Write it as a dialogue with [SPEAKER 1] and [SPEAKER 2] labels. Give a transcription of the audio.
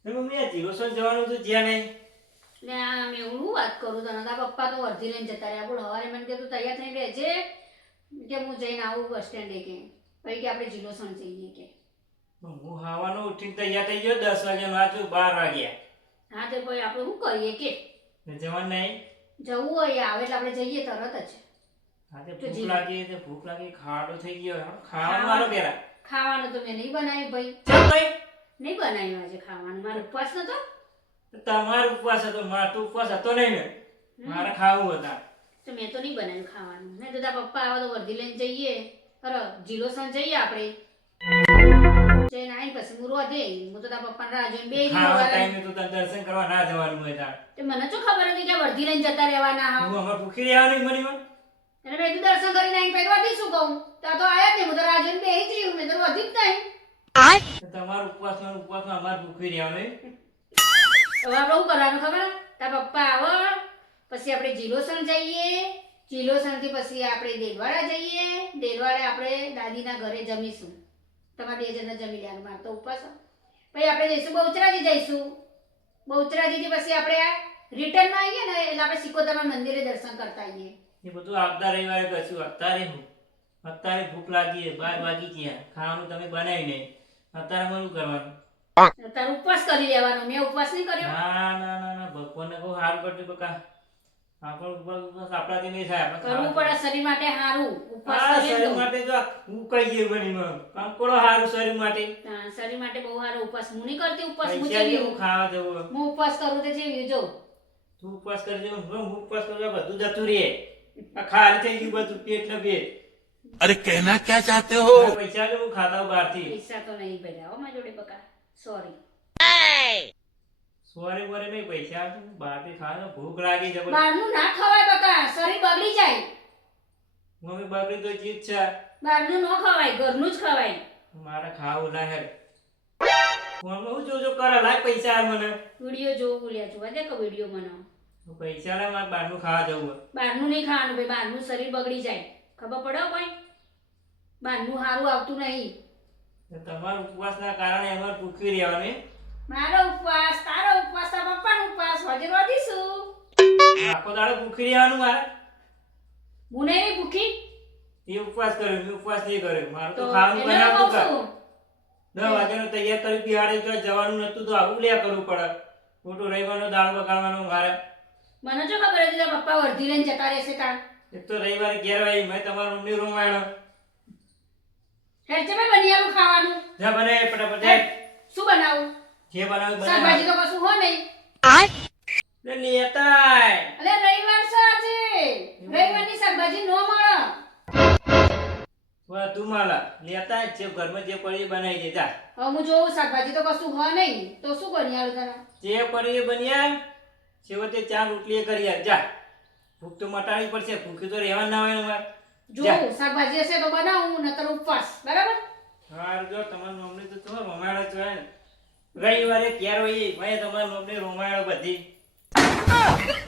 [SPEAKER 1] Mummy જીરોસર જવાનું તો જ્યાં નહીં.
[SPEAKER 2] એટલે આ મેં હું વાત કરું તને તારા પપ્પા તો વર્ધી લઈને જતા રહ્યા બોલ હવારે મને કે તું તૈયાર થઈને રહેજે કે હું જઈને આવું બસ સ્ટેન્ડે કે પછી કે આપણે જીલોસણ જઈએ કે
[SPEAKER 1] હું ખાવાનું ઉઠીને તૈયાર થઈ ગયો 10 વાગ્યાનો વાંચું 12 વાગ્યા.
[SPEAKER 2] હા તો ભાઈ આપણે શું કરીએ કે
[SPEAKER 1] જવાનું નહીં.
[SPEAKER 2] જવું હોય આવે એટલે આપણે જઈએ તરત જ.
[SPEAKER 1] હા તે ભૂખ લાગી ખાડો થઈ ગયો. ખાવાનું વાળો પેલા
[SPEAKER 2] ખાવાનું તો મેં નહીં બનાવ્યું ભાઈ.
[SPEAKER 1] ચાલ ભાઈ
[SPEAKER 2] નહીં બનાવ્યું આજે ખાવાનું મારો ઉપવાસ નતો.
[SPEAKER 1] તમારો ઉપવાસ હતો મારો તો ઉપવાસ હતો નહીં ને મારે ખાવું હતા
[SPEAKER 2] તો મેં તો નહીં બનાવ્યું ખાવાનું. મેં તો તારા પપ્પા આવે તો વર્ધી લઈને જઈએ અરે જીલોસણ જઈએ આપણે જઈને આવીને પછી હું રોધે હું તો તારા પપ્પાને રાહ જોઈને બે
[SPEAKER 1] ખાવા ટાઈમે તો તને દર્શન કરવા ના જવાનું હોય તાર.
[SPEAKER 2] તે મને શું ખબર હતી કે વર્ધી લઈને જતા રહેવાના હા
[SPEAKER 1] હું અમાર ભૂખી રહેવાનું મની માં
[SPEAKER 2] અને મેં કીધું દર્શન કરીને આવીને પછી રોધી શું કહું ત્યાં તો આયા જ નહીં હું તો રાહ જોઈને બેહી જ રહ્યું મેં તો રોધી જ નહીં.
[SPEAKER 1] તમારો ઉપવાસમાં અમાર ભૂખી રહેવાનું.
[SPEAKER 2] હવે આપણે શું કરવાનું ખબર તારા પપ્પા આવો પછી આપણે જીલોસણ જઈએ જીલોસણથી પછી આપણે દેલવાડા જઈએ દેલવાડે આપણે દાદીના ઘરે જમીશું તમારે બે જણા જમી લેવાનું મારે તો ઉપવાસ પછી આપણે જઈશું બહુચરાજી જઈશું બહુચરાજીથી પછી આપણે આ રિટર્નમાં આવીએ ને એટલે આપણે સિકોતરમાં મંદિરે દર્શન કરતા આવીએ.
[SPEAKER 1] એ બધું આવતા રવિવારે કશું અત્યારે ભૂખ લાગી 12 વાગી ગયા ખાવાનું તમે બનાવી નહીં અત્યારે મારું કરવાનું.
[SPEAKER 2] તારે ઉપવાસ કરી લેવાનો મેં ઉપવાસ નહીં કર્યો.
[SPEAKER 1] ના ભગવાનને કહું સારું કરજો બકા આપણો ઉપવાસ આપણાથી નહીં થાય આપણે
[SPEAKER 2] કરવું પડે શરીર માટે સારું ઉપવાસ
[SPEAKER 1] હા
[SPEAKER 2] કરીએ
[SPEAKER 1] શરીર
[SPEAKER 2] તો.
[SPEAKER 1] માટે તો હું કઈ ગયું બની કંકોડો સારું શરીર માટે
[SPEAKER 2] હા, શરીર માટે બહુ સારો ઉપવાસ હું નહીં કરતી ઉપવાસ હું
[SPEAKER 1] પૈસા
[SPEAKER 2] જેવી
[SPEAKER 1] જેવું ખાવા જવું
[SPEAKER 2] હું ઉપવાસ કરું તો જેવી જો
[SPEAKER 1] તું ઉપવાસ કરજે હું ઉપવાસ કરવા બધું જતું રહે આ ખાલી થઈ ગયું બધું પેટ ને પેટ.
[SPEAKER 3] अरे कहना क्या चाहते हो?
[SPEAKER 1] પૈસા તો હું ખાતા હું બહારથી
[SPEAKER 2] પૈસા તો નહીં ભર્યા હો મારી જોડે બકા સોરી.
[SPEAKER 1] સોરે બોરે નહીં પૈસા આપજો બહારથી ખાવા ભૂખ લાગી જબર
[SPEAKER 2] બહારનું ના ખવાય બકા શરીર બગડી જાય.
[SPEAKER 1] મમ્મી બગડી તો ચીજ છે
[SPEAKER 2] બહારનું ન ખવાય ઘરનું જ ખવાય.
[SPEAKER 1] મારે ખાવું ના હેર ફોનમાં હું જોજો કરે લાય પૈસા આલ મને
[SPEAKER 2] વિડીયો જોવું ભૂલ્યા જોવા દે કે વિડીયો બનાવો.
[SPEAKER 1] પૈસા લાય મારે બહારનું ખાવા જવું
[SPEAKER 2] બહારનું નહીં ખાવાનું ભાઈ બહારનું શરીર બગડી જાય ખબર પડે કોઈ બહારનું સારું આવતું નહીં.
[SPEAKER 1] તમારા ઉપવાસના કારણે અમારે ભૂખી રહેવાની.
[SPEAKER 2] મારો ઉપવાસ તારો ઉપવાસ તારા પપ્પાનો ઉપવાસ હજુ વધીશું.
[SPEAKER 1] આખો દાડો ભૂખી રહેવાનું મારે.
[SPEAKER 2] હું નહીં ભૂખી
[SPEAKER 1] એ ઉપવાસ કર્યો મેં ઉપવાસ નહીં કર્યો મારું
[SPEAKER 2] તો
[SPEAKER 1] તો ખાવાનું
[SPEAKER 2] એને
[SPEAKER 1] બનાવતું
[SPEAKER 2] કહું
[SPEAKER 1] કર
[SPEAKER 2] છું.
[SPEAKER 1] 10 વાગ્યાનો તૈયાર કરી બિહાડે તો જવાનું નતું તો આવું લ્યા કરવું પડે ખોટું રવિવારનો દાળ બગાડવાનો મારે.
[SPEAKER 2] મને શું ખબર હતી તારા પપ્પા વર્ધી લઈને જતા રહેશે તાર.
[SPEAKER 1] એક તો રવિવારે ઘેર આવી મેં તમારું મમ્મી રોમાયણો
[SPEAKER 2] હેર છે ભાઈ બનિયાનું ખાવાનું
[SPEAKER 1] જા બનાય ફટાફટ જા.
[SPEAKER 2] શું બનાવું
[SPEAKER 1] જે બનાવ્યું
[SPEAKER 2] શાકભાજી
[SPEAKER 1] બનાવ
[SPEAKER 2] તો કશું હો નહીં.
[SPEAKER 1] લે લેતા આય.
[SPEAKER 2] અલે રવિવાર છે આજે રવિવારની શાકભાજી નો મળે.
[SPEAKER 1] વાહ તું માલા લેતા આય. જે ઘરમાં જે પડી એ બનાવી દે જા.
[SPEAKER 2] હવે હું જોઉં શાકભાજી તો કશું હો નહીં તો શું બનિયાલું તારા.
[SPEAKER 1] જે પડી એ બન્યા છેવટે 4 રોટલી કરી આલ જા. ભૂખ તો મટાડવી પડશે ભૂખી તો રહેવા ના હોય અમારે.
[SPEAKER 2] જોઉં શાકભાજી હશે તો બનાવું નતર ઉપવાસ બરાબર.
[SPEAKER 1] હા જો તમારું મમ્મી તો તમારો રોમાયણો જ હોય ને રવિવારે ઘેર હોય મેં તમારી મમ્મી રોમાયણો બધી